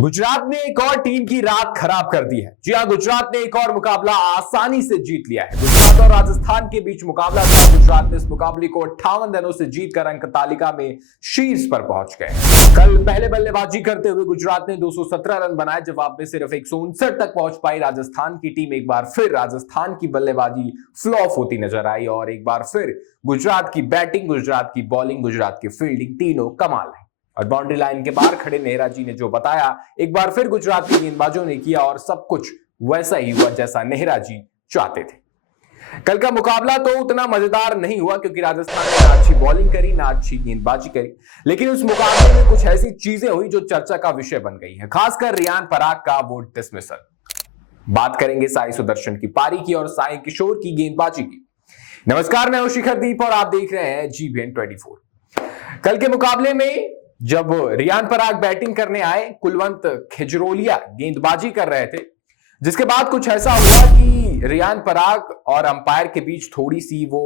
गुजरात ने एक और टीम की रात खराब कर दी है। जी हां, गुजरात ने एक और मुकाबला आसानी से जीत लिया है। गुजरात और राजस्थान के बीच मुकाबला था। गुजरात ने इस मुकाबले को 58 रनों से जीतकर अंक तालिका में शीर्ष पर पहुंच गए। कल पहले बल्लेबाजी करते हुए गुजरात ने 217 रन बनाए। जवाब में सिर्फ 159 तक पहुंच पाई। राजस्थान की टीम एक बार फिर राजस्थान की बल्लेबाजी फ्लॉप होती नजर आई और एक बार फिर गुजरात की बैटिंग, गुजरात की बॉलिंग, गुजरात की फील्डिंग तीनों कमाल है। और बाउंड्री लाइन के बाहर खड़े नेहरा जी ने जो बताया, एक बार फिर गुजराती गेंदबाजों ने किया और सब कुछ वैसा ही हुआ जैसा नेहरा जी चाहते थे। कल का मुकाबला तो उतना मजेदार नहीं हुआ क्योंकि राजस्थान ने ना अच्छी बॉलिंग करी ना अच्छी गेंदबाजी करी, लेकिन उस मुकाबले में कुछ ऐसी चीजें हुई जो चर्चा का विषय बन गई है, खासकर रियान पराग का वो डिसमिसल। बात करेंगे साई सुदर्शन की पारी की और साई किशोर की गेंदबाजी की। नमस्कार, मैं हूं शिखर दीप और आप देख रहे हैं GBN 24। कल के मुकाबले में जब रियान पराग बैटिंग करने आए, कुलवंत खिजरोलिया गेंदबाजी कर रहे थे, जिसके बाद कुछ ऐसा हुआ कि रियान पराग और अंपायर के बीच थोड़ी सी वो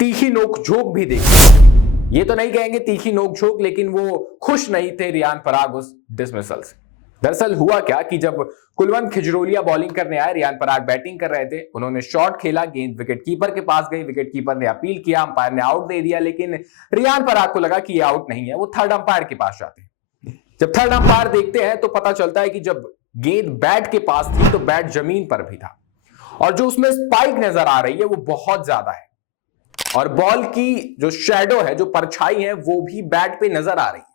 तीखी नोकझोंक भी देखी। ये तो नहीं कहेंगे तीखी नोकझोंक, लेकिन वो खुश नहीं थे रियान पराग उस डिसमिसल से। दरअसल हुआ क्या कि जब कुलवंत खिजरोलिया बॉलिंग करने आए, रियान पराग बैटिंग कर रहे थे, उन्होंने शॉट खेला, गेंद विकेटकीपर के पास गई, विकेटकीपर ने अपील किया, अंपायर ने आउट दे दिया, लेकिन रियान पराग को लगा कि ये आउट नहीं है। वो थर्ड अंपायर के पास जाते हैं। जब थर्ड अंपायर देखते हैं तो पता चलता है कि जब गेंद बैट के पास थी तो बैट जमीन पर भी था और जो उसमें स्पाइक नजर आ रही है वो बहुत ज्यादा है और बॉल की जो शैडो है, जो परछाई है, वो भी बैट पे नजर आ रही है।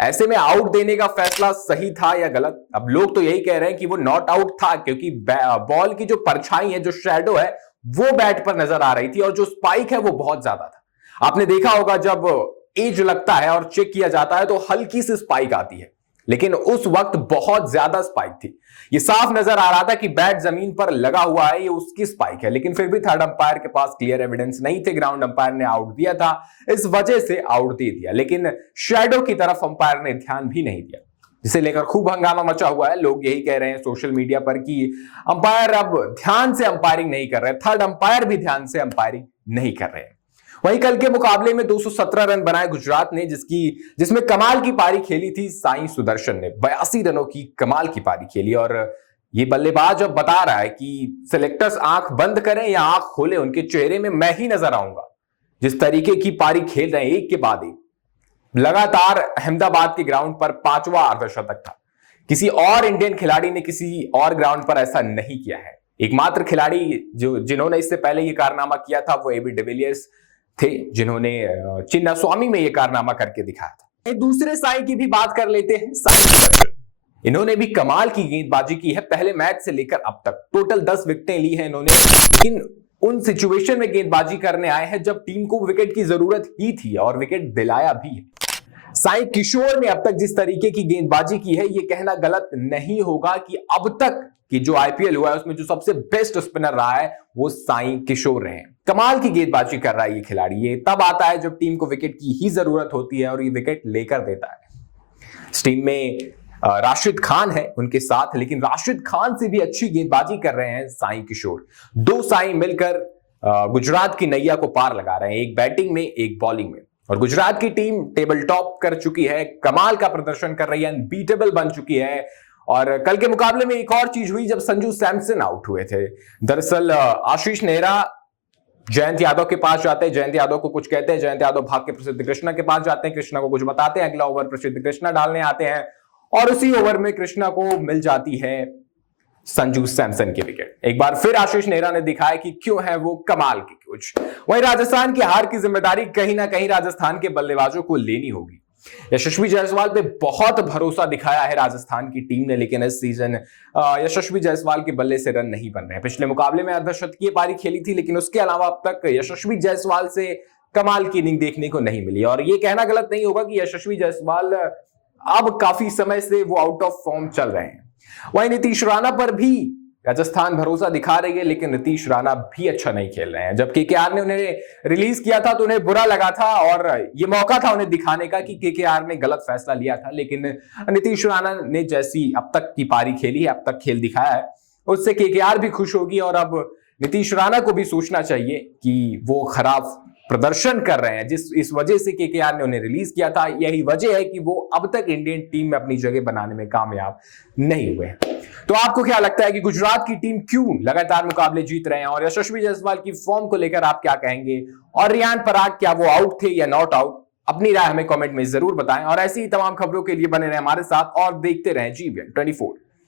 ऐसे में आउट देने का फैसला सही था या गलत? अब लोग तो यही कह रहे हैं कि वो नॉट आउट था क्योंकि बॉल की जो परछाई है, जो शैडो है, वो बैट पर नजर आ रही थी और जो स्पाइक है वो बहुत ज्यादा था। आपने देखा होगा जब एज लगता है और चेक किया जाता है तो हल्की सी स्पाइक आती है, लेकिन उस वक्त बहुत ज्यादा स्पाइक थी। ये साफ नजर आ रहा था कि बैट जमीन पर लगा हुआ है, ये उसकी स्पाइक है, लेकिन फिर भी थर्ड अंपायर के पास क्लियर एविडेंस नहीं थे। ग्राउंड अंपायर ने आउट दिया था, इस वजह से आउट दे दिया, लेकिन शैडो की तरफ अंपायर ने ध्यान भी नहीं दिया, जिसे लेकर खूब हंगामा मचा हुआ है। लोग यही कह रहे हैं सोशल मीडिया पर कि अंपायर अब ध्यान से अंपायरिंग नहीं कर रहे, थर्ड अंपायर भी ध्यान से अंपायरिंग नहीं कर रहे। वहीं कल के मुकाबले में 217 रन बनाए गुजरात ने, जिसमें कमाल की पारी खेली थी साई सुदर्शन ने। 82 रनों की कमाल की पारी खेली और ये बल्लेबाज अब बता रहा है कि सिलेक्टर्स आंख बंद करें या आंख खोले, उनके चेहरे में मैं ही नजर आऊंगा। जिस तरीके की पारी खेल रहे हैं, एक के बाद एक लगातार अहमदाबाद के ग्राउंड पर 5वां अर्धशतक था। किसी और इंडियन खिलाड़ी ने किसी और ग्राउंड पर ऐसा नहीं किया है। एकमात्र खिलाड़ी जिन्होंने इससे पहले यह कारनामा किया था वो AB डिविलियर्स थे, जिन्होंने चिन्नास्वामी में यह कारनामा करके दिखाया था। दूसरे साई की भी बात कर लेते हैं, साई सुदर्शन। इन्होंने भी कमाल की गेंदबाजी की है। पहले मैच से लेकर अब तक टोटल 10 विकेटें ली हैं इन्होंने, लेकिन उन सिचुएशन में गेंदबाजी करने आए हैं जब टीम को विकेट की जरूरत ही थी और विकेट दिलाया भी है। साई किशोर ने अब तक जिस तरीके की गेंदबाजी की है, यह कहना गलत नहीं होगा कि अब तक कि जो IPL हुआ है उसमें जो सबसे बेस्ट स्पिनर रहा है वो साई किशोर रहे हैं। कमाल की गेंदबाजी कर रहा है ये खिलाड़ी। ये तब आता है जब टीम को विकेट की ही जरूरत होती है और ये विकेट लेकर देता है। इस टीम में राशिद खान है उनके साथ, लेकिन राशिद खान से भी अच्छी गेंदबाजी कर रहे हैं साई किशोर। दो साई मिलकर गुजरात की नैया को पार लगा रहे हैं, एक बैटिंग में एक बॉलिंग में। और गुजरात की टीम टेबल टॉप कर चुकी है, कमाल का प्रदर्शन कर रही है, अनबीटेबल बन चुकी है। और कल के मुकाबले में एक और चीज हुई जब संजू सैमसन आउट हुए थे। दरअसल आशीष नेहरा जयंत यादव के पास जाते हैं, जयंत यादव को कुछ कहते हैं, जयंत यादव भाग के प्रसिद्ध कृष्णा के पास जाते हैं, कृष्णा को कुछ बताते हैं, अगला ओवर प्रसिद्ध कृष्णा डालने आते हैं और उसी ओवर में कृष्णा को मिल जाती है संजू सैमसन की विकेट। एक बार फिर आशीष नेहरा ने दिखाया कि क्यों है वो कमाल की कोच। वहीं राजस्थान की हार की जिम्मेदारी कहीं ना कहीं राजस्थान के बल्लेबाजों को लेनी होगी। यशस्वी जायसवाल पे बहुत भरोसा दिखाया है राजस्थान की टीम ने, लेकिन इस सीजन यशस्वी जायसवाल के बल्ले से रन नहीं बन रहे। पिछले मुकाबले में अर्धशतकीय पारी खेली थी, लेकिन उसके अलावा अब तक यशस्वी जायसवाल से कमाल की इनिंग देखने को नहीं मिली। और ये कहना गलत नहीं होगा कि यशस्वी जायसवाल अब काफी समय से वो आउट ऑफ फॉर्म चल रहे हैं। वहीं नीतीश राणा पर भी राजस्थान भरोसा दिखा रही है, लेकिन नीतीश राणा भी अच्छा नहीं खेल रहे हैं। जब KKR ने उन्हें रिलीज किया था तो उन्हें बुरा लगा था और ये मौका था उन्हें दिखाने का कि KKR ने गलत फैसला लिया था, लेकिन नीतीश राणा ने जैसी अब तक की पारी खेली है, अब तक खेल दिखाया है, उससे KKR भी खुश होगी। और अब नीतीश राणा को भी सोचना चाहिए कि वो खराब प्रदर्शन कर रहे हैं, जिस इस वजह से केकेआर ने उन्हें रिलीज किया था, यही वजह है कि वो अब तक इंडियन टीम में अपनी जगह बनाने में कामयाब नहीं हुए। तो आपको क्या लगता है कि गुजरात की टीम क्यों लगातार मुकाबले जीत रहे हैं, और यशस्वी जायसवाल की फॉर्म को लेकर आप क्या कहेंगे, और रियान पराग क्या वो आउट थे या नॉट आउट? अपनी राय हमें कमेंट में जरूर बताएं, और ऐसी ही तमाम खबरों के लिए बने रहे हमारे साथ और देखते रहें GBN 24।